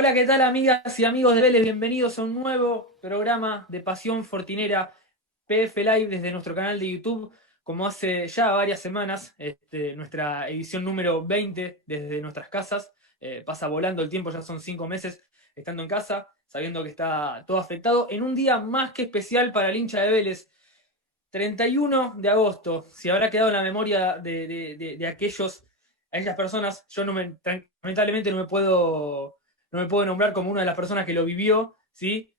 Hola, ¿qué tal amigas y amigos de Vélez? Bienvenidos a un nuevo programa de Pasión Fortinera PF Live desde nuestro canal de YouTube. Como hace ya varias semanas, nuestra edición número 20 desde nuestras casas. Pasa volando el tiempo, ya son 5 meses estando en casa, sabiendo que está todo afectado. En un día más que especial para el hincha de Vélez, 31 de agosto, si habrá quedado en la memoria de aquellas personas, yo lamentablemente no me puedo nombrar como una de las personas que lo vivió, ¿sí?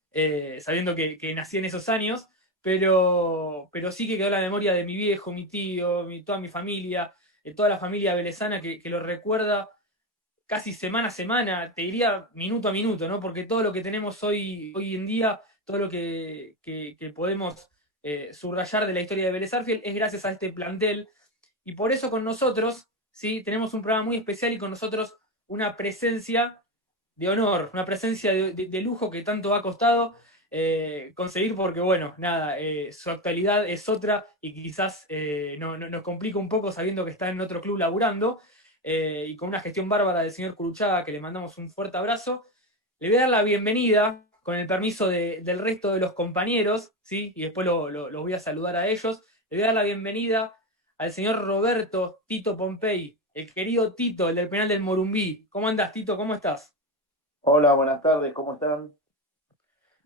Sabiendo que nací en esos años, pero sí que quedó en la memoria de mi viejo, mi tío, toda mi familia, toda la familia velezana que lo recuerda casi semana a semana, te diría minuto a minuto, ¿no? Porque todo lo que tenemos hoy en día, todo lo que podemos subrayar de la historia de Vélez Sarsfield es gracias a este plantel. Y por eso con nosotros, ¿sí? Tenemos un programa muy especial y con nosotros una presencia de honor, una presencia de lujo que tanto ha costado conseguir porque, bueno, nada, su actualidad es otra y quizás nos complica un poco sabiendo que está en otro club laburando y con una gestión bárbara del señor Curuchaga, que le mandamos un fuerte abrazo. Le voy a dar la bienvenida con el permiso del resto de los compañeros, ¿sí? Y después los voy a saludar a ellos. Le voy a dar la bienvenida al señor Roberto Tito Pompey, el querido Tito, el del penal del Morumbí. ¿Cómo andás, Tito? ¿Cómo estás? Hola, buenas tardes, ¿cómo están?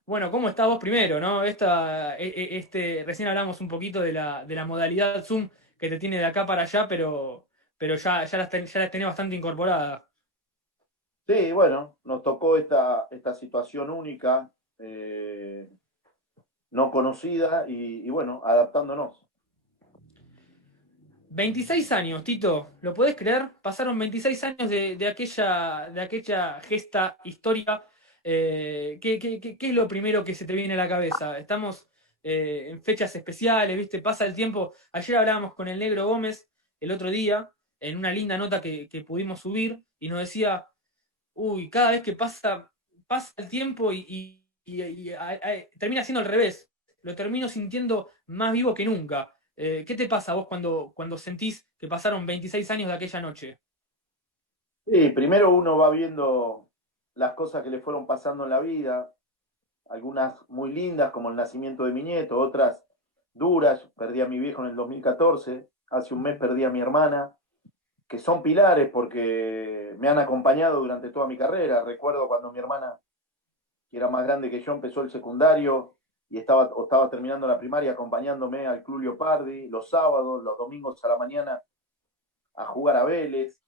Bueno, ¿cómo estás vos primero, no? Recién hablamos un poquito de la modalidad Zoom que te tiene de acá para allá, pero ya la tenés bastante incorporada. Sí, bueno, nos tocó esta situación única, eh, no conocida y bueno, adaptándonos. 26 años, Tito, ¿lo podés creer? Pasaron 26 años de aquella gesta histórica. ¿Qué es lo primero que se te viene a la cabeza? Estamos en fechas especiales, ¿viste? Pasa el tiempo. Ayer hablábamos con el Negro Gómez el otro día, en una linda nota que pudimos subir, y nos decía, uy, cada vez que pasa el tiempo termina siendo al revés. Lo termino sintiendo más vivo que nunca. ¿Qué te pasa a vos cuando sentís que pasaron 26 años de aquella noche? Sí, primero uno va viendo las cosas que le fueron pasando en la vida, algunas muy lindas como el nacimiento de mi nieto, otras duras, perdí a mi viejo en el 2014, hace un mes perdí a mi hermana, que son pilares porque me han acompañado durante toda mi carrera. Recuerdo cuando mi hermana, que era más grande que yo, empezó el secundario y estaba terminando la primaria acompañándome al Club Leopardi los sábados, los domingos a la mañana a jugar a Vélez.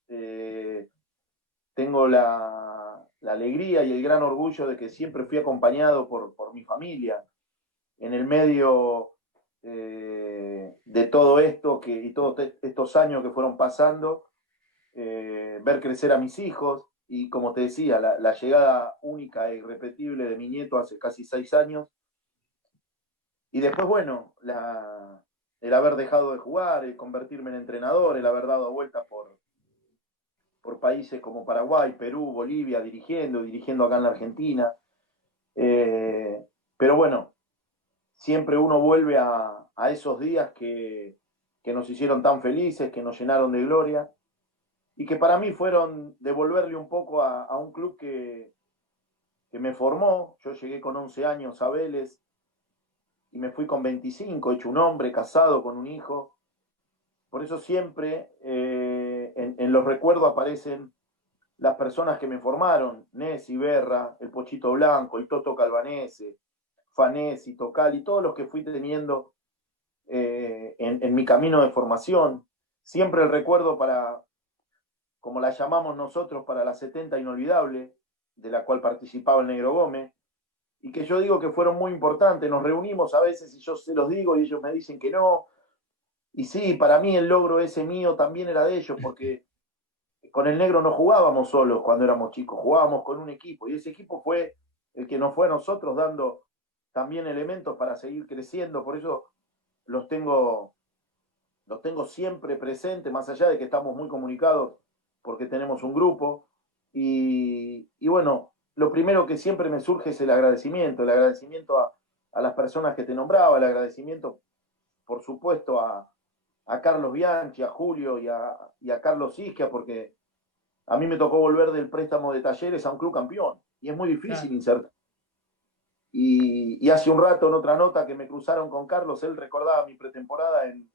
Tengo la alegría y el gran orgullo de que siempre fui acompañado por mi familia en el medio de todo esto y todos estos años que fueron pasando, ver crecer a mis hijos y como te decía, la llegada única e irrepetible de mi nieto hace casi 6 años. Y después, bueno, el haber dejado de jugar, el convertirme en entrenador, el haber dado vueltas por países como Paraguay, Perú, Bolivia, dirigiendo acá en la Argentina. Eh, pero bueno, siempre uno vuelve a esos días que nos hicieron tan felices, que nos llenaron de gloria y que para mí fueron devolverle un poco a un club que me formó. Yo llegué con 11 años a Vélez y me fui con 25, hecho un hombre, casado con un hijo. Por eso siempre en los recuerdos aparecen las personas que me formaron, Nessi, Berra, el Pochito Blanco, el Toto Calvanese, Fanesi, Tocal y todos los que fui teniendo en mi camino de formación. Siempre el recuerdo para, como la llamamos nosotros, para la 70 inolvidable, de la cual participaba el Negro Gómez, y que yo digo que fueron muy importantes. Nos reunimos a veces y yo se los digo y ellos me dicen que no. Y sí, para mí el logro ese mío también era de ellos, porque con el negro no jugábamos solos cuando éramos chicos, jugábamos con un equipo y ese equipo fue el que nos fue a nosotros dando también elementos para seguir creciendo. Por eso los tengo, los tengo siempre presentes, más allá de que estamos muy comunicados porque tenemos un grupo. Y bueno, lo primero que siempre me surge es el agradecimiento a las personas que te nombraba, el agradecimiento, por supuesto, a Carlos Bianchi, a Julio y a Carlos Isquia, porque A mí me tocó volver del préstamo de Talleres a un club campeón y es muy difícil Claro. insertar. Y hace un rato en otra nota que me cruzaron con Carlos, él recordaba mi pretemporada en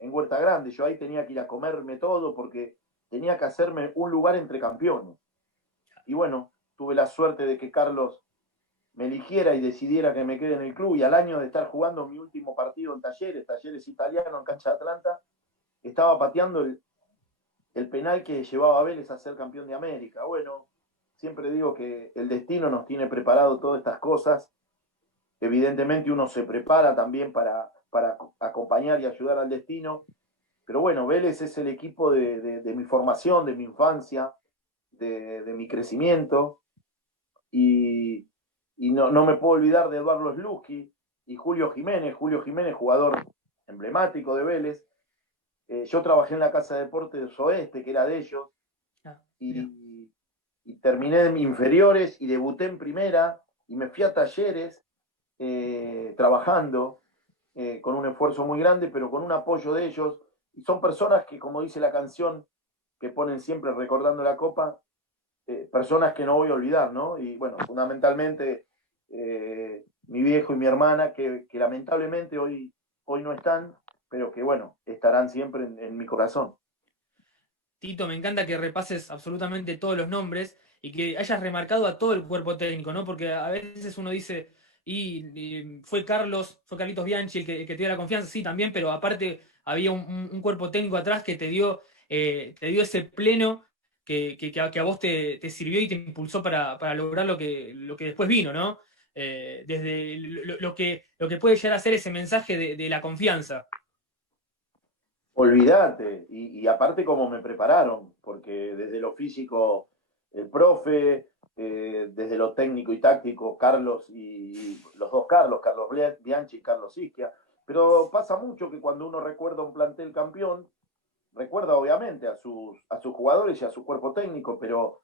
Huerta Grande. Yo ahí tenía que ir a comerme todo porque tenía que hacerme un lugar entre campeones. Y bueno, tuve la suerte de que Carlos me eligiera y decidiera que me quede en el club. Y al año de estar jugando mi último partido en Talleres italiano en cancha de Atlanta, estaba pateando el penal que llevaba a Vélez a ser campeón de América. Bueno, siempre digo que el destino nos tiene preparado todas estas cosas. Evidentemente uno se prepara también para acompañar y ayudar al destino. Pero bueno, Vélez es el equipo de mi formación, de mi infancia, de mi crecimiento. Y, y no me puedo olvidar de Eduardo Slutsky y Julio Jiménez, jugador emblemático de Vélez. Yo trabajé en la Casa de Deportes Oeste, que era de ellos, Ah, mira. y terminé de mis inferiores y debuté en primera y me fui a Talleres trabajando con un esfuerzo muy grande, pero con un apoyo de ellos. Y son personas que, como dice la canción, que ponen siempre recordando la copa, personas que no voy a olvidar, ¿no? Y bueno, fundamentalmente mi viejo y mi hermana, que lamentablemente hoy no están, pero que bueno, estarán siempre en mi corazón. Tito, me encanta que repases absolutamente todos los nombres y que hayas remarcado a todo el cuerpo técnico, ¿no? Porque a veces uno dice, y fue Carlitos Bianchi el que te dio la confianza, sí, también, pero aparte había un cuerpo técnico atrás que te dio ese pleno que a vos te sirvió y te impulsó para lograr lo que después vino, ¿no? Desde lo que puede llegar a ser ese mensaje de la confianza. Olvídate, y aparte cómo me prepararon, porque desde lo físico el profe, desde lo técnico y táctico Carlos y los dos Carlos Bianchi y Carlos Isquia, pero pasa mucho que cuando uno recuerda un plantel campeón, recuerda obviamente a sus jugadores y a su cuerpo técnico, pero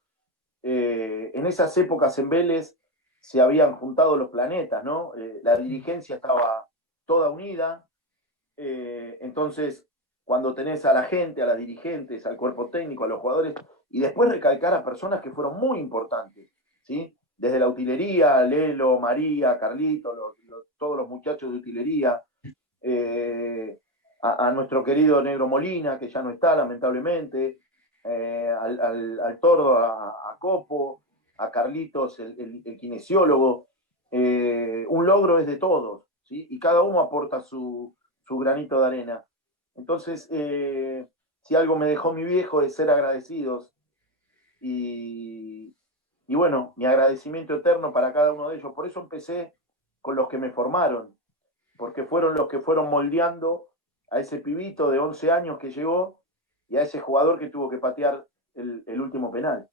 en esas épocas en Vélez se habían juntado los planetas, ¿no? La dirigencia estaba toda unida, entonces cuando tenés a la gente, a las dirigentes, al cuerpo técnico, a los jugadores, y después recalcar a personas que fueron muy importantes, ¿sí? Desde la utilería, Lelo, María, Carlito, todos los muchachos de utilería, eh, a nuestro querido Negro Molina, que ya no está lamentablemente, al Tordo, a Copo, a Carlitos, el kinesiólogo. Un logro es de todos, ¿sí? Y cada uno aporta su granito de arena. Entonces, si algo me dejó mi viejo es ser agradecidos y, y bueno, mi agradecimiento eterno para cada uno de ellos. Por eso empecé con los que me formaron, porque fueron los que fueron moldeando a ese pibito de 11 años que llegó y a ese jugador que tuvo que patear el último penal.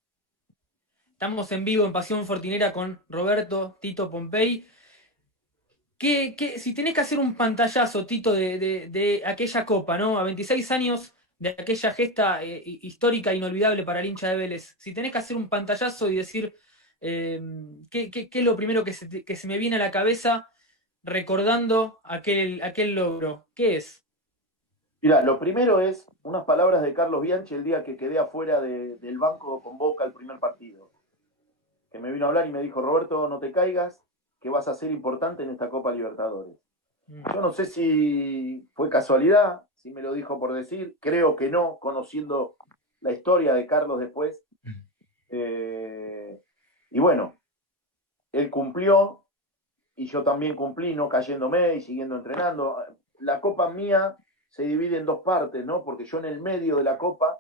Estamos en vivo en Pasión Fortinera con Roberto Tito Pompey. Si tenés que hacer un pantallazo, Tito, de aquella copa, ¿no? A 26 años de aquella gesta histórica e inolvidable para el hincha de Vélez, si tenés que hacer un pantallazo y decir qué es lo primero que se me viene a la cabeza recordando aquel logro, ¿qué es? Mira, lo primero es unas palabras de Carlos Bianchi el día que quedé afuera del banco con Boca el primer partido, que me vino a hablar y me dijo, Roberto, no te caigas, que vas a ser importante en esta Copa Libertadores. Mm. Yo no sé si fue casualidad, si me lo dijo por decir, creo que no, conociendo la historia de Carlos después. Eh, y bueno, él cumplió y yo también cumplí, no cayéndome y siguiendo entrenando. La copa mía se divide en dos partes, ¿no? Porque yo en el medio de la copa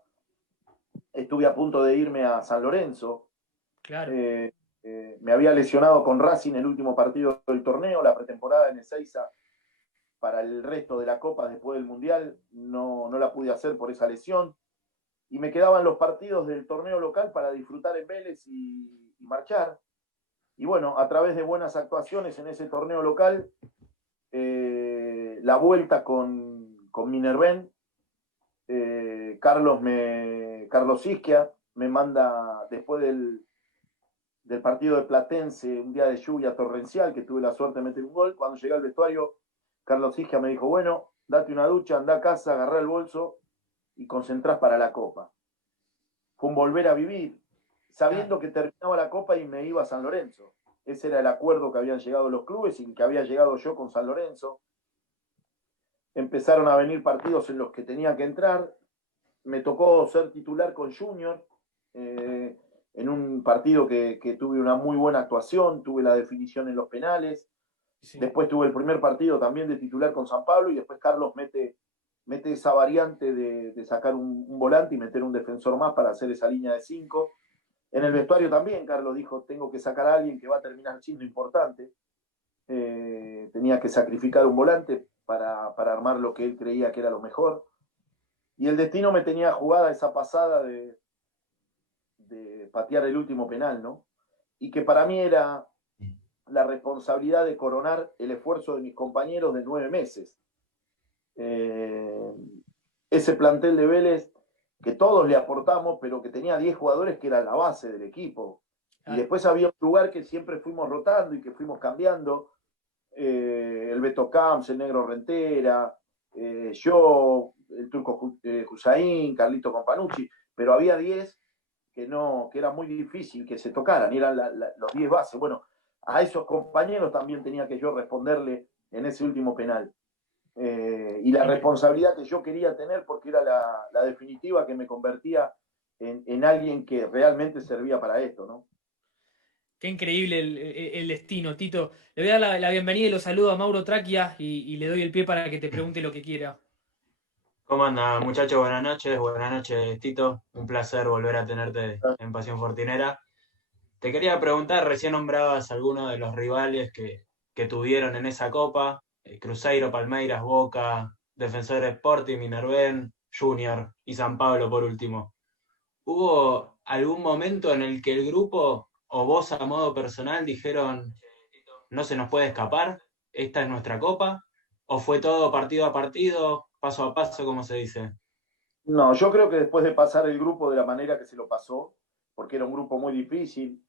estuve a punto de irme a San Lorenzo. Claro. Eh, me había lesionado con Racing el último partido del torneo, la pretemporada en Ezeiza para el resto de la copa después del Mundial. No la pude hacer por esa lesión. Y me quedaban los partidos del torneo local para disfrutar en Vélez y marchar. Y bueno, a través de buenas actuaciones en ese torneo local, la vuelta con Minerven, Carlos Isquia me manda después del partido de Platense, un día de lluvia torrencial, que tuve la suerte de meter un gol. Cuando llegué al vestuario, Carlos Isquia me dijo, bueno, date una ducha, anda a casa, agarrá el bolso y concentrás para la Copa. fue un volver a vivir, sabiendo Claro. que terminaba la Copa y me iba a San Lorenzo. Ese era el acuerdo que habían llegado los clubes y que había llegado yo con San Lorenzo. Empezaron a venir partidos en los que tenía que entrar. Me tocó ser titular con Junior en un partido que tuve una muy buena actuación, tuve la definición en los penales. Sí. Después tuve el primer partido también de titular con San Pablo y después Carlos mete esa variante de sacar un volante y meter un defensor más para hacer esa línea de 5. En el vestuario también Carlos dijo, tengo que sacar a alguien que va a terminar siendo importante. Tenía que sacrificar un volante para armar lo que él creía que era lo mejor. Y el destino me tenía jugada esa pasada de patear el último penal, ¿no? Y que para mí era la responsabilidad de coronar el esfuerzo de mis compañeros de 9 meses. Ese plantel de Vélez que todos le aportamos, pero que tenía 10 jugadores que eran la base del equipo. Y después había un lugar que siempre fuimos rotando y que fuimos cambiando. El Beto Camps, el Negro Rentera, yo, el Turco Hussain, Carlito Companucci, pero había 10 que era muy difícil que se tocaran, y eran los 10 bases. Bueno, a esos compañeros también tenía que yo responderle en ese último penal. Y la responsabilidad que yo quería tener porque era la definitiva que me convertía en alguien que realmente servía para esto, ¿no? Qué increíble el destino, Tito. Le voy a dar la bienvenida y los saludo a Mauro Traquia y le doy el pie para que te pregunte lo que quiera. ¿Cómo anda, muchachos? Buenas noches, Tito. Un placer volver a tenerte en Pasión Fortinera. Te quería preguntar, recién nombrabas algunos de los rivales que tuvieron en esa copa, Cruzeiro, Palmeiras, Boca, Defensor Sporting, Minervén, Junior y San Pablo por último. ¿Hubo algún momento en el que el grupo o vos a modo personal dijeron, no se nos puede escapar, esta es nuestra copa? ¿O fue todo partido a partido, paso a paso, como se dice? No, yo creo que después de pasar el grupo de la manera que se lo pasó, porque era un grupo muy difícil,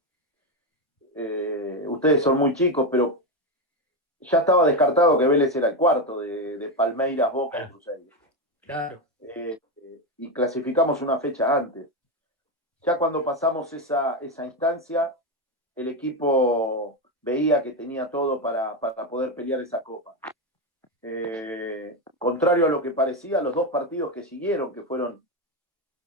ustedes son muy chicos, pero ya estaba descartado que Vélez era el cuarto de Palmeiras, Boca y Cruzeiro. Claro. Y clasificamos una fecha antes. Ya cuando pasamos esa instancia, el equipo veía que tenía todo para poder pelear esa copa. Contrario a lo que parecía, los dos partidos que siguieron, que fueron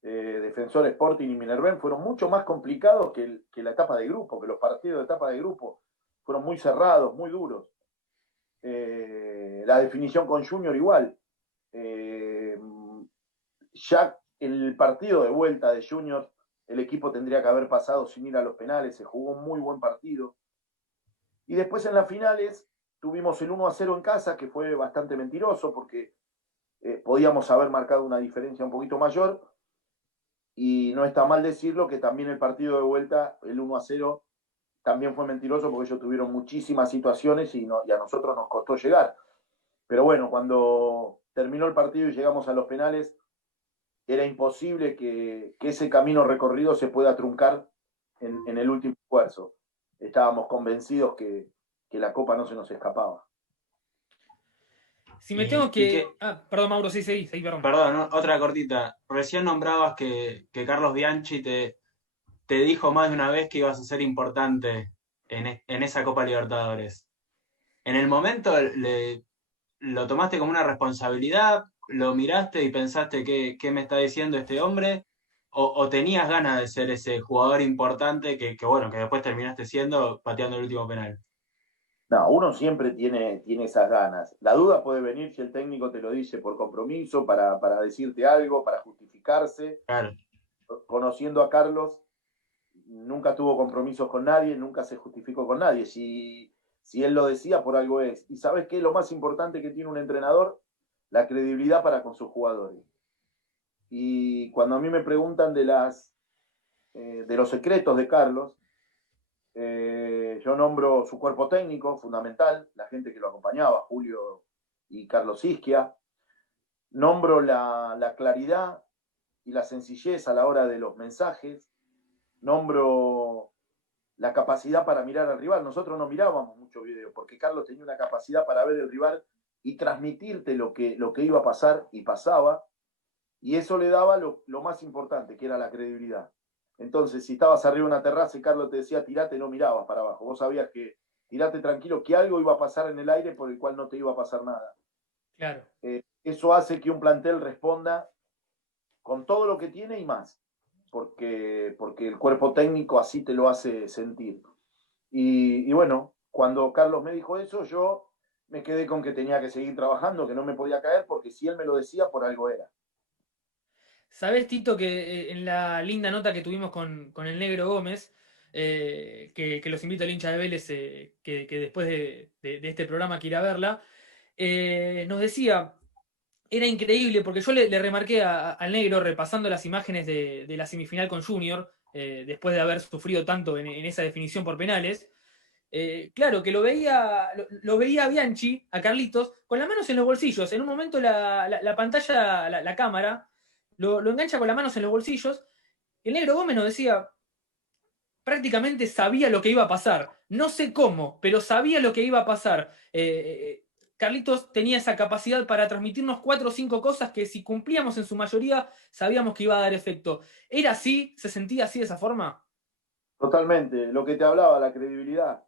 Defensor Sporting y Minervén, fueron mucho más complicados que la etapa de grupo, que los partidos de etapa de grupo fueron muy cerrados, muy duros. La definición con Junior igual. Ya el partido de vuelta de Junior, el equipo tendría que haber pasado sin ir a los penales, se jugó un muy buen partido. Y después en las finales tuvimos el 1-0 en casa, que fue bastante mentiroso porque podíamos haber marcado una diferencia un poquito mayor. Y no está mal decirlo que también el partido de vuelta, el 1-0, también fue mentiroso porque ellos tuvieron muchísimas situaciones y a nosotros nos costó llegar. Pero bueno, cuando terminó el partido y llegamos a los penales, era imposible que ese camino recorrido se pueda truncar en el último esfuerzo. Estábamos convencidos que la Copa no se nos escapaba. Si me tengo que... Ah, perdón, Mauro, sí, perdón. Perdón, ¿no? Otra cortita. Recién nombrabas que Carlos Bianchi te dijo más de una vez que ibas a ser importante en esa Copa Libertadores. ¿En el momento lo tomaste como una responsabilidad? ¿Lo miraste y pensaste qué me está diciendo este hombre? ¿O tenías ganas de ser ese jugador importante que después terminaste siendo pateando el último penal? No, uno siempre tiene esas ganas. La duda puede venir si el técnico te lo dice por compromiso, para decirte algo, para justificarse. Claro. Conociendo a Carlos, nunca tuvo compromisos con nadie, nunca se justificó con nadie. Si él lo decía, por algo es. ¿Y sabes qué es lo más importante que tiene un entrenador? La credibilidad para con sus jugadores. Y cuando a mí me preguntan de los secretos de Carlos, yo nombro su cuerpo técnico fundamental, la gente que lo acompañaba, Julio y Carlos Isquia. Nombro la claridad y la sencillez a la hora de los mensajes. Nombro la capacidad para mirar al rival. Nosotros no mirábamos mucho video porque Carlos tenía una capacidad para ver el rival y transmitirte lo que iba a pasar y pasaba. y eso le daba lo más importante, que era la credibilidad. Entonces, si estabas arriba de una terraza y Carlos te decía tirate, no mirabas para abajo. Vos sabías que tirate tranquilo, que algo iba a pasar en el aire por el cual no te iba a pasar nada. Claro. Eso hace que un plantel responda con todo lo que tiene y más, porque el cuerpo técnico así te lo hace sentir. Y bueno, cuando Carlos me dijo eso, yo me quedé con que tenía que seguir trabajando, que no me podía caer, porque si él me lo decía, por algo era. ¿Sabés, Tito, que en la linda nota que tuvimos con el Negro Gómez, que los invito al hincha de Vélez, que después de este programa quiera verla, nos decía, era increíble, porque yo le remarqué al Negro repasando las imágenes de la semifinal con Junior, después de haber sufrido tanto en esa definición por penales. Claro, que lo veía a Bianchi, a Carlitos, con las manos en los bolsillos. En un momento la pantalla, la cámara, lo engancha con las manos en los bolsillos. El Negro Gómez nos decía, prácticamente sabía lo que iba a pasar. No sé cómo, pero sabía lo que iba a pasar. Carlitos tenía esa capacidad para transmitirnos 4 o 5 cosas que si cumplíamos en su mayoría, sabíamos que iba a dar efecto. ¿Era así? ¿Se sentía así de esa forma? Totalmente, lo que te hablaba, la credibilidad.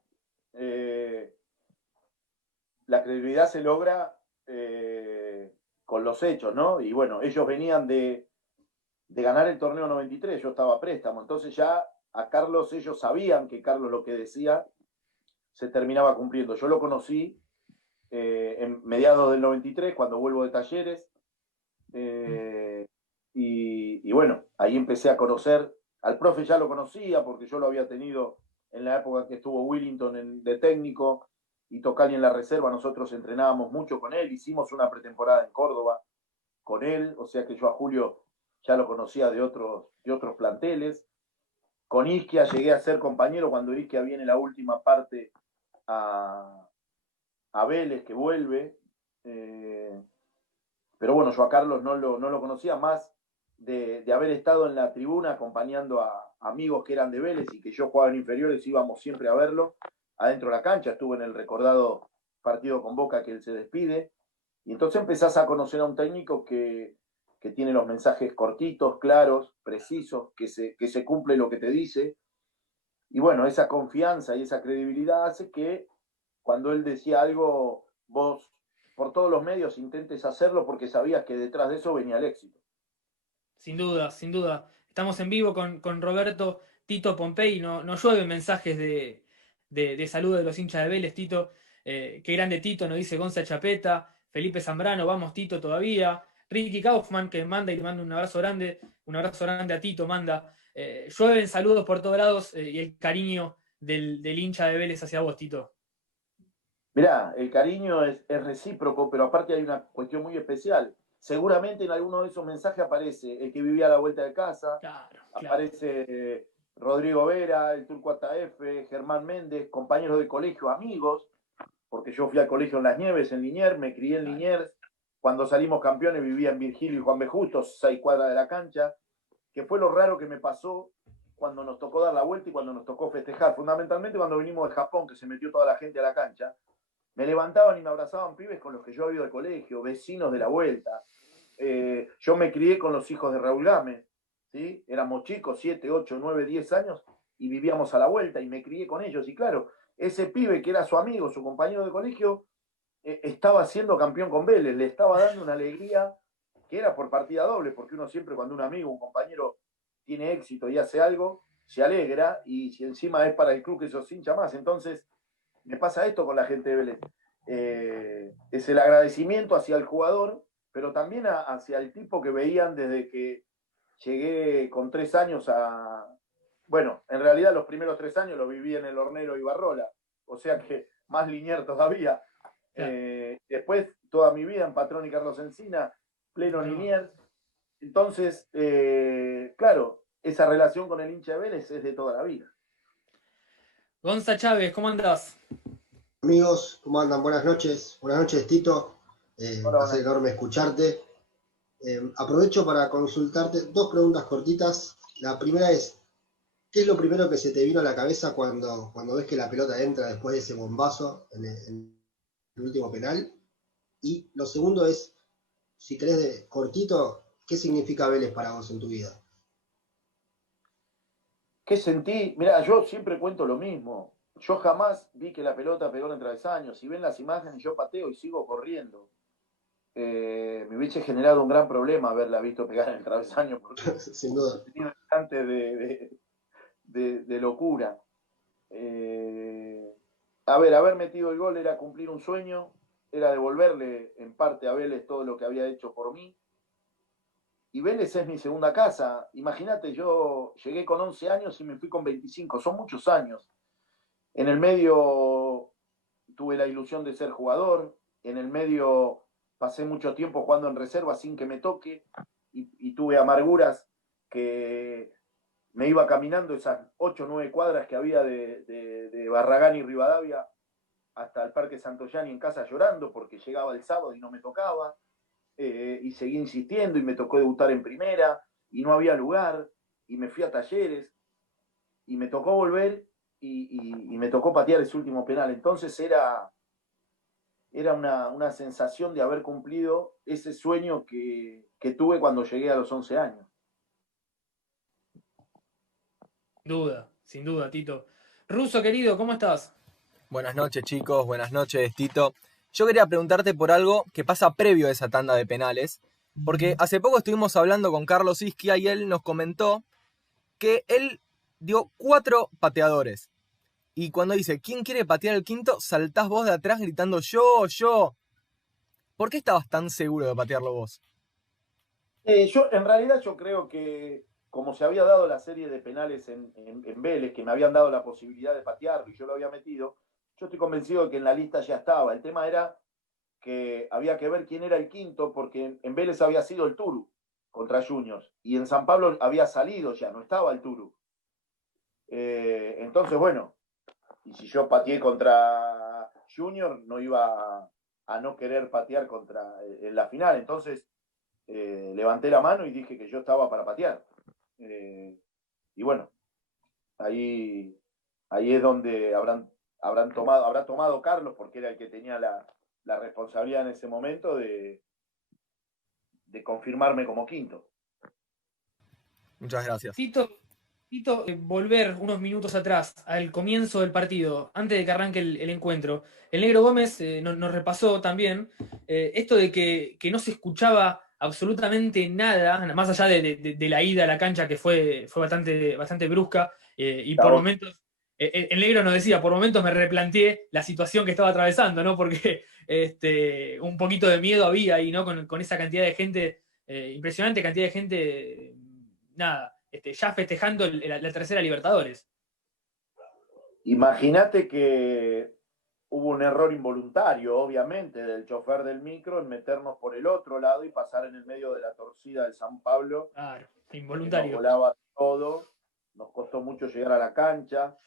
La credibilidad se logra con los hechos, ¿no? Y bueno, ellos venían de ganar el torneo 93, yo estaba a préstamo, entonces ya a Carlos ellos sabían que Carlos lo que decía se terminaba cumpliendo. Yo lo conocí en mediados del 93, cuando vuelvo de Talleres, y bueno, ahí empecé a conocer, al profe ya lo conocía porque yo lo había tenido en la época que estuvo Willington de técnico y Tocali en la reserva, nosotros entrenábamos mucho con él, hicimos una pretemporada en Córdoba con él, o sea que yo a Julio ya lo conocía de otros planteles. Con Isquia llegué a ser compañero cuando Isquia viene la última parte a Vélez, que vuelve. Pero bueno, yo a Carlos no lo conocía más de haber estado en la tribuna acompañando a amigos que eran de Vélez y que yo jugaba en inferiores, íbamos siempre a verlo adentro de la cancha. Estuve en el recordado partido con Boca que él se despide. Y entonces empezás a conocer a un técnico que tiene los mensajes cortitos, claros, precisos, que se cumple lo que te dice. Y bueno, esa confianza y esa credibilidad hace que cuando él decía algo, vos por todos los medios intentes hacerlo porque sabías que detrás de eso venía el éxito. Sin duda, sin duda. Estamos en vivo con Roberto Tito Pompey. No llueven mensajes de saludo de los hinchas de Vélez, Tito. Qué grande Tito, nos dice Gonza Chapeta. Felipe Zambrano, vamos Tito todavía. Ricky Kaufman, que manda y le manda un abrazo grande a Tito, manda. Llueven saludos por todos lados y el cariño del hincha de Vélez hacia vos, Tito. Mirá, el cariño es recíproco, pero aparte hay una cuestión muy especial. Seguramente en alguno de esos mensajes aparece el que vivía a la vuelta de casa, Claro. aparece Rodrigo Vera, el Turco Ataefe, Germán Méndez, compañeros de colegio, amigos, porque yo fui al colegio en Las Nieves, en Liniers, me crié en Liniers. Cuando salimos campeones vivía en Virgilio y Juan B. Justo, 6 cuadras de la cancha, que fue lo raro que me pasó cuando nos tocó dar la vuelta y cuando nos tocó festejar. Fundamentalmente cuando vinimos de Japón, que se metió toda la gente a la cancha, me levantaban y me abrazaban pibes con los que yo había ido al colegio, vecinos de la vuelta. Yo me crié con los hijos de Raúl Gámez, ¿sí? Éramos chicos, 7, 8, 9, 10 años, y vivíamos a la vuelta y me crié con ellos. Y claro, ese pibe que era su amigo, su compañero de colegio, estaba siendo campeón con Vélez, le estaba dando una alegría que era por partida doble, porque uno siempre cuando un amigo, un compañero tiene éxito y hace algo, se alegra, y si encima es para el club que sos hincha más. Entonces, me pasa esto con la gente de Vélez. Es el agradecimiento hacia el jugador, pero también hacia el tipo que veían desde que llegué con 3 años a... Bueno, en realidad los primeros 3 años los viví en el Hornero y Barrola, o sea que más Liniers todavía. Después, toda mi vida en Patrón y Carlos Encina, pleno Liniers. Entonces, claro, esa relación con el hincha de Vélez es de toda la vida. Gonza Chávez, ¿cómo andás? Amigos, ¿cómo andan? Buenas noches, Tito. Un placer enorme escucharte. Aprovecho para consultarte 2 preguntas cortitas. La primera es, ¿qué es lo primero que se te vino a la cabeza cuando ves que la pelota entra después de ese bombazo en el último penal? Y lo segundo es, si querés cortito, ¿Qué significa Vélez para vos en tu vida? ¿Qué sentí? Mirá, yo siempre cuento lo mismo. Yo jamás vi que la pelota pegó en el travesaño. Si ven las imágenes, yo pateo y sigo corriendo. Me hubiese generado un gran problema haberla visto pegar en el travesaño porque Sin duda. tenía un instante de locura. A ver, haber metido el gol era cumplir un sueño, era devolverle en parte a Vélez todo lo que había hecho por mí. Y Vélez es mi segunda casa. Imagínate, yo llegué con 11 años y me fui con 25. Son muchos años. En el medio tuve la ilusión de ser jugador. En el medio pasé mucho tiempo jugando en reserva sin que me toque. Y tuve amarguras que me iba caminando esas 8 o 9 cuadras que había de Barragán y Rivadavia hasta el Parque Santoyani en casa llorando porque llegaba el sábado y no me tocaba. Y seguí insistiendo y me tocó debutar en primera y no había lugar y me fui a Talleres y me tocó volver y me tocó patear ese último penal. Entonces era una sensación de haber cumplido ese sueño que tuve cuando llegué a los 11 años. Sin duda, Tito. Ruso, querido, ¿cómo estás? Buenas noches, chicos. Buenas noches, Tito. Yo quería preguntarte por algo que pasa previo a esa tanda de penales, porque hace poco estuvimos hablando con Carlos Isquia y él nos comentó que él dio 4 pateadores. Y cuando dice, ¿quién quiere patear el quinto? Saltás vos de atrás gritando, yo. ¿Por qué estabas tan seguro de patearlo vos? En realidad yo creo que como se había dado la serie de penales en Vélez, que me habían dado la posibilidad de patearlo y yo lo había metido, yo estoy convencido de que en la lista ya estaba. El tema era que había que ver quién era el quinto, porque en Vélez había sido el Turu contra Juniors, y en San Pablo había salido ya, no estaba el Turu. Entonces, bueno, y si yo pateé contra Junior, no iba a no querer patear en la final. Entonces, levanté la mano y dije que yo estaba para patear. Y bueno, ahí es donde habrá tomado Carlos, porque era el que tenía la responsabilidad en ese momento de confirmarme como quinto. Muchas gracias. Tito, volver unos minutos atrás, al comienzo del partido, antes de que arranque el encuentro. El Negro Gómez nos repasó también esto de que no se escuchaba absolutamente nada, más allá de la ida a la cancha, que fue bastante brusca, y por momentos, el Negro nos decía, por momentos me replanteé la situación que estaba atravesando, ¿no? Porque un poquito de miedo había ahí, ¿no? Con esa cantidad de gente, impresionante cantidad de gente, nada. Ya festejando la tercera Libertadores. Imagínate que hubo un error involuntario, obviamente, del chofer del micro en meternos por el otro lado y pasar en el medio de la torcida del San Pablo. Claro, involuntario. Nos volaba todo, nos costó mucho llegar a la cancha.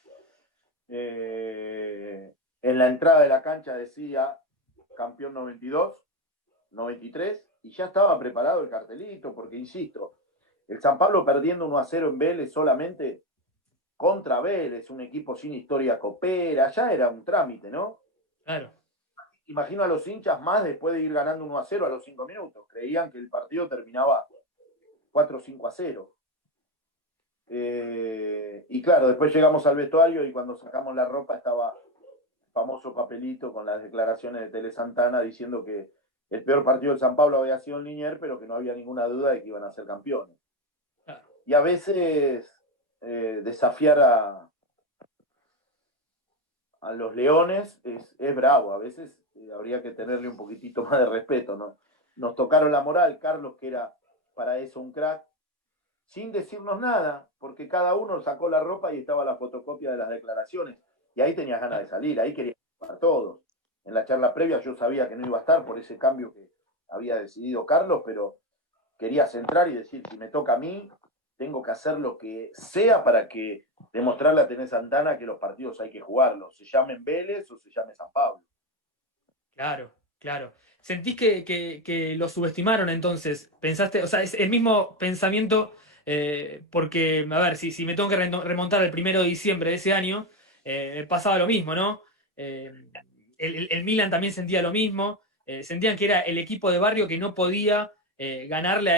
En la entrada de la cancha decía campeón 92, 93, y ya estaba preparado el cartelito, porque insisto, el San Pablo perdiendo 1-0 en Vélez solamente contra Vélez, un equipo sin historia copera, ya era un trámite, ¿no? Claro. Imagino a los hinchas más después de ir ganando 1-0 a los 5 minutos. Creían que el partido terminaba 4-5-0. Y claro, después llegamos al vestuario y cuando sacamos la ropa estaba el famoso papelito con las declaraciones de Tele Santana diciendo que el peor partido del San Pablo había sido en Liniers, pero que no había ninguna duda de que iban a ser campeones. Y a veces desafiar a los leones es bravo. A veces habría que tenerle un poquitito más de respeto, ¿no? Nos tocaron la moral, Carlos, que era para eso un crack, sin decirnos nada, porque cada uno sacó la ropa y estaba la fotocopia de las declaraciones. Y ahí tenías ganas de salir, ahí querías para todos. En la charla previa yo sabía que no iba a estar por ese cambio que había decidido Carlos, pero querías entrar y decir, si me toca a mí, tengo que hacer lo que sea para que demostrarle a Tenés Santana que los partidos hay que jugarlos, se llamen Vélez o se llame San Pablo. Claro. ¿Sentís que lo subestimaron entonces? ¿Pensaste, o sea, es el mismo pensamiento? Porque, a ver, si me tengo que remontar al 1 de diciembre de ese año, pasaba lo mismo, ¿no? El Milan también sentía lo mismo, sentían que era el equipo de barrio que no podía ganarle a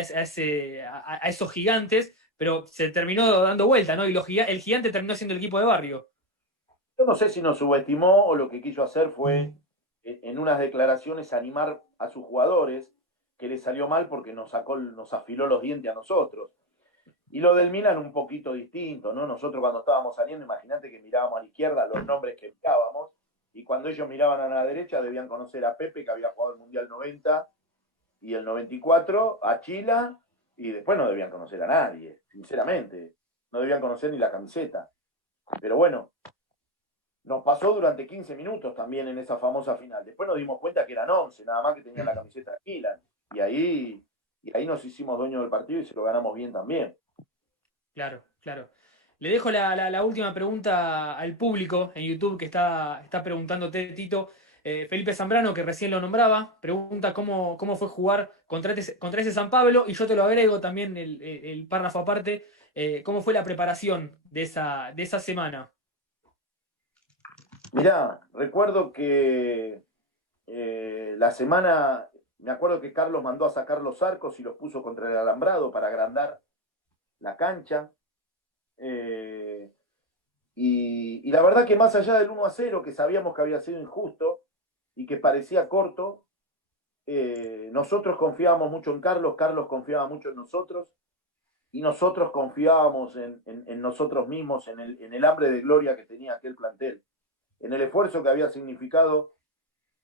esos gigantes, pero se terminó dando vuelta, ¿no? Y el gigante terminó siendo el equipo de barrio. Yo no sé si nos subestimó o lo que quiso hacer fue, en unas declaraciones, animar a sus jugadores, que le salió mal porque nos afiló los dientes a nosotros. Y lo del Milan un poquito distinto, ¿no? Nosotros cuando estábamos saliendo, imagínate que mirábamos a la izquierda los nombres que mirábamos, y cuando ellos miraban a la derecha debían conocer a Pepe, que había jugado el Mundial 90 y el 94, a Chila, y después no debían conocer a nadie, sinceramente. No debían conocer ni la camiseta. Pero bueno, nos pasó durante 15 minutos también en esa famosa final. Después nos dimos cuenta que eran 11, nada más que tenían la camiseta de Milan. Y ahí nos hicimos dueños del partido y se lo ganamos bien también. Claro, claro. Le dejo la última pregunta al público en YouTube que está preguntándote, Tito. Felipe Zambrano, que recién lo nombraba, pregunta cómo fue jugar contra ese San Pablo, y yo te lo agrego también el párrafo aparte, cómo fue la preparación de esa semana. Mirá, recuerdo que la semana, me acuerdo que Carlos mandó a sacar los arcos y los puso contra el alambrado para agrandar la cancha. Y la verdad que más allá del 1-0, que sabíamos que había sido injusto y que parecía corto, nosotros confiábamos mucho en Carlos, Carlos confiaba mucho en nosotros, y nosotros confiábamos en nosotros mismos, en el hambre de gloria que tenía aquel plantel, en el esfuerzo que había significado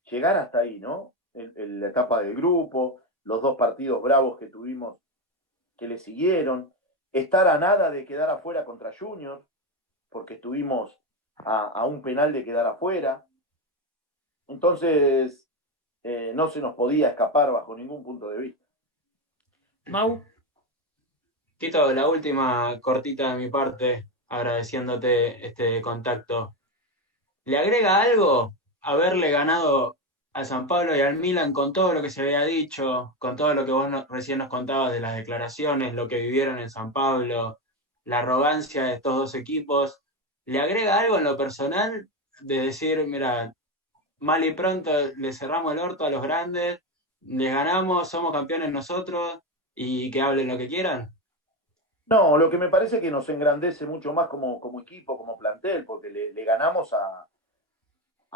llegar hasta ahí, ¿no? La etapa del grupo, los 2 partidos bravos que tuvimos que le siguieron, estar a nada de quedar afuera contra Junior, porque estuvimos a un penal de quedar afuera. Entonces, no se nos podía escapar bajo ningún punto de vista. Mau. Tito, la última cortita de mi parte, agradeciéndote este contacto. ¿Le agrega algo haberle ganado a San Pablo y al Milan con todo lo que se había dicho, con todo lo que vos recién nos contabas de las declaraciones, lo que vivieron en San Pablo, la arrogancia de estos dos equipos? ¿Le agrega algo en lo personal de decir, mira, mal y pronto le cerramos el orto a los grandes, les ganamos, somos campeones nosotros y que hablen lo que quieran? No, lo que me parece que nos engrandece mucho más como equipo, como plantel, porque le ganamos a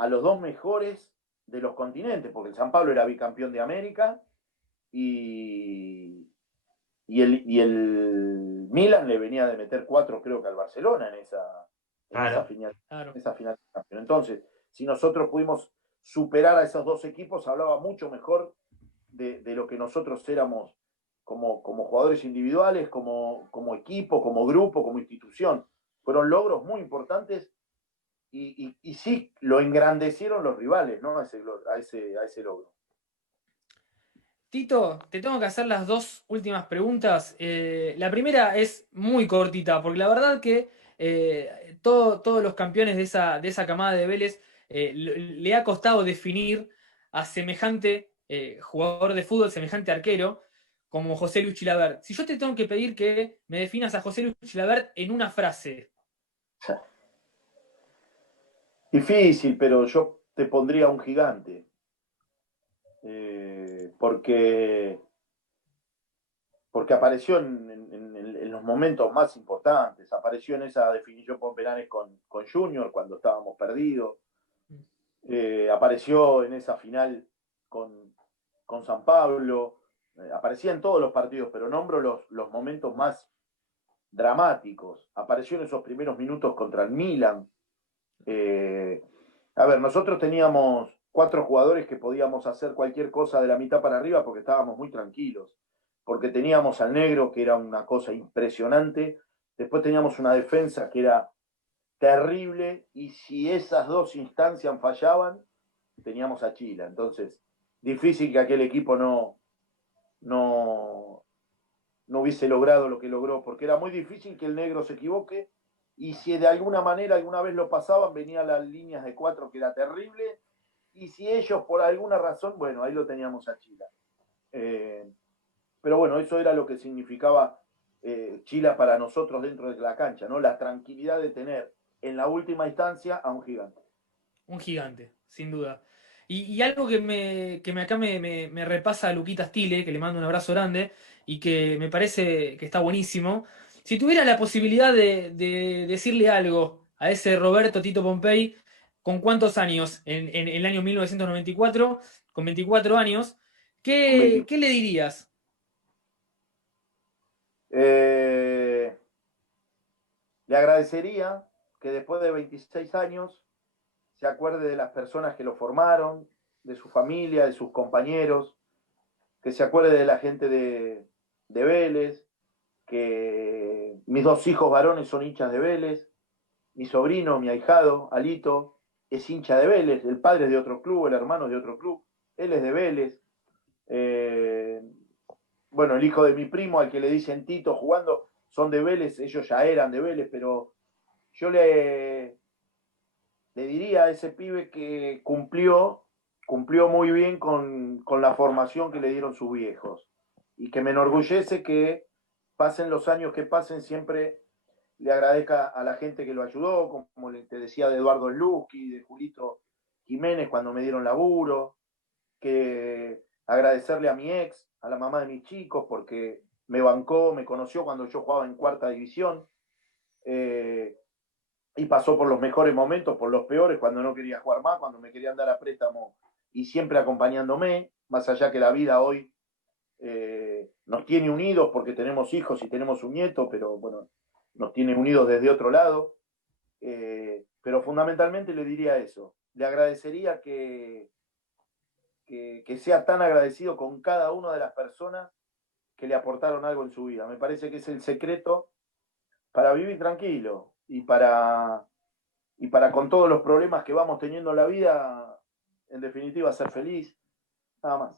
los 2 mejores de los continentes, porque el San Pablo era bicampeón de América y el Milan le venía de meter 4, creo que al Barcelona en esa final. Claro. Esa final de campeón. Entonces, si nosotros pudimos superar a esos 2 equipos, hablaba mucho mejor de lo que nosotros éramos como jugadores individuales, como equipo, como grupo, como institución. Fueron logros muy importantes y sí, lo engrandecieron los rivales, ¿no? A ese logro. Tito, te tengo que hacer las 2 últimas preguntas. La primera es muy cortita, porque la verdad que todos los campeones de esa camada de Vélez le ha costado definir a semejante jugador de fútbol, semejante arquero, como José Luis Chilavert. Si yo te tengo que pedir que me definas a José Luis Chilavert en una frase. Difícil, pero yo te pondría un gigante. Porque apareció en los momentos más importantes, apareció en esa definición por penales con Junior cuando estábamos perdidos, apareció en esa final con San Pablo, aparecía en todos los partidos, pero nombro los momentos más dramáticos, apareció en esos primeros minutos contra el Milan. A ver, nosotros teníamos 4 jugadores que podíamos hacer cualquier cosa de la mitad para arriba porque estábamos muy tranquilos, porque teníamos al Negro, que era una cosa impresionante, después teníamos una defensa que era terrible, y si esas 2 instancias fallaban, teníamos a Chila. Entonces, difícil que aquel equipo no hubiese logrado lo que logró, porque era muy difícil que el Negro se equivoque, y si de alguna manera alguna vez lo pasaban, venían las líneas de 4, que era terrible, y si ellos por alguna razón, bueno, ahí lo teníamos a Chila. Pero bueno, eso era lo que significaba Chila para nosotros dentro de la cancha, ¿no? La tranquilidad de tener en la última instancia a un gigante. Un gigante, sin duda. Y algo acá me repasa a Luquita Stile, que le mando un abrazo grande, y que me parece que está buenísimo. Si tuviera la posibilidad de decirle algo a ese Roberto Tito Pompey, ¿con cuántos años? En el año 1994, con 24 años, Con 20. ¿qué le dirías? Le agradecería que después de 26 años se acuerde de las personas que lo formaron, de su familia, de sus compañeros, que se acuerde de la gente de Vélez, que mis 2 hijos varones son hinchas de Vélez, mi sobrino, mi ahijado, Alito, es hincha de Vélez, el padre es de otro club, el hermano es de otro club, él es de Vélez. Bueno, el hijo de mi primo, al que le dicen Tito jugando, son de Vélez, ellos ya eran de Vélez, pero yo le diría a ese pibe que cumplió muy bien con la formación que le dieron sus viejos. Y que me enorgullece que pasen los años que pasen, siempre le agradezca a la gente que lo ayudó, como te decía, de Eduardo Luski, de Julito Jiménez cuando me dieron laburo, que agradecerle a mi ex, a la mamá de mis chicos, porque me bancó, me conoció cuando yo jugaba en 4ª división, y pasó por los mejores momentos, por los peores, cuando no quería jugar más, cuando me querían dar a préstamo, y siempre acompañándome, más allá que la vida hoy nos tiene unidos porque tenemos hijos y tenemos un nieto, pero bueno, nos tiene unidos desde otro lado. Pero fundamentalmente le diría eso, le agradecería que sea tan agradecido con cada una de las personas que le aportaron algo en su vida. Me parece que es el secreto para vivir tranquilo y para con todos los problemas que vamos teniendo en la vida, en definitiva, ser feliz, nada más.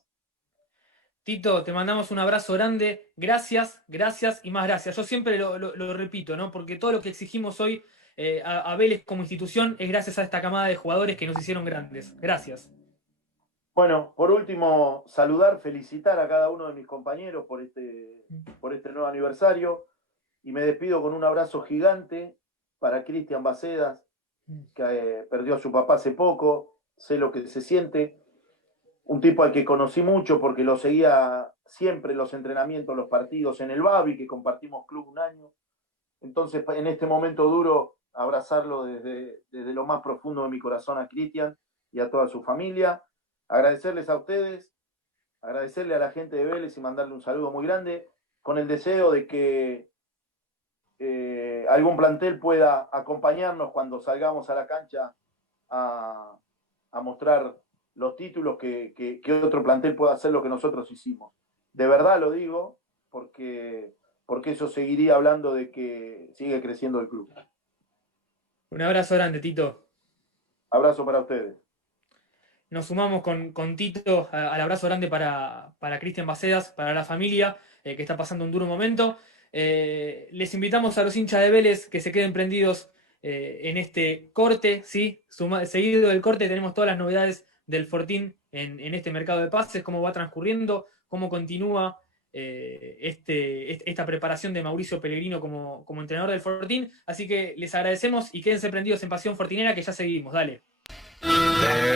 Tito, te mandamos un abrazo grande. Gracias, gracias y más gracias. Yo siempre lo repito, ¿no? Porque todo lo que exigimos hoy a Vélez como institución es gracias a esta camada de jugadores que nos hicieron grandes. Gracias. Bueno, por último, saludar, felicitar a cada uno de mis compañeros por este nuevo aniversario y me despido con un abrazo gigante para Cristian Bacedas, que perdió a su papá hace poco, sé lo que se siente, un tipo al que conocí mucho porque lo seguía siempre en los entrenamientos, los partidos en el Babi, que compartimos club un año. Entonces, en este momento duro, abrazarlo desde lo más profundo de mi corazón a Cristian y a toda su familia. Agradecerles a ustedes, agradecerle a la gente de Vélez y mandarle un saludo muy grande, con el deseo de que algún plantel pueda acompañarnos cuando salgamos a la cancha a mostrar los títulos, que otro plantel pueda hacer lo que nosotros hicimos. De verdad lo digo, porque eso seguiría hablando de que sigue creciendo el club. Un abrazo grande, Tito. Abrazo para ustedes. Nos sumamos con Tito al abrazo grande para Cristian Bacedas, para la familia que está pasando un duro momento. Les invitamos a los hinchas de Vélez que se queden prendidos en este corte, ¿sí? Seguido del corte tenemos todas las novedades del Fortín en este mercado de pases, cómo va transcurriendo, cómo continúa esta preparación de Mauricio Pellegrino como entrenador del Fortín. Así que les agradecemos y quédense prendidos en Pasión Fortinera, que ya seguimos. Dale.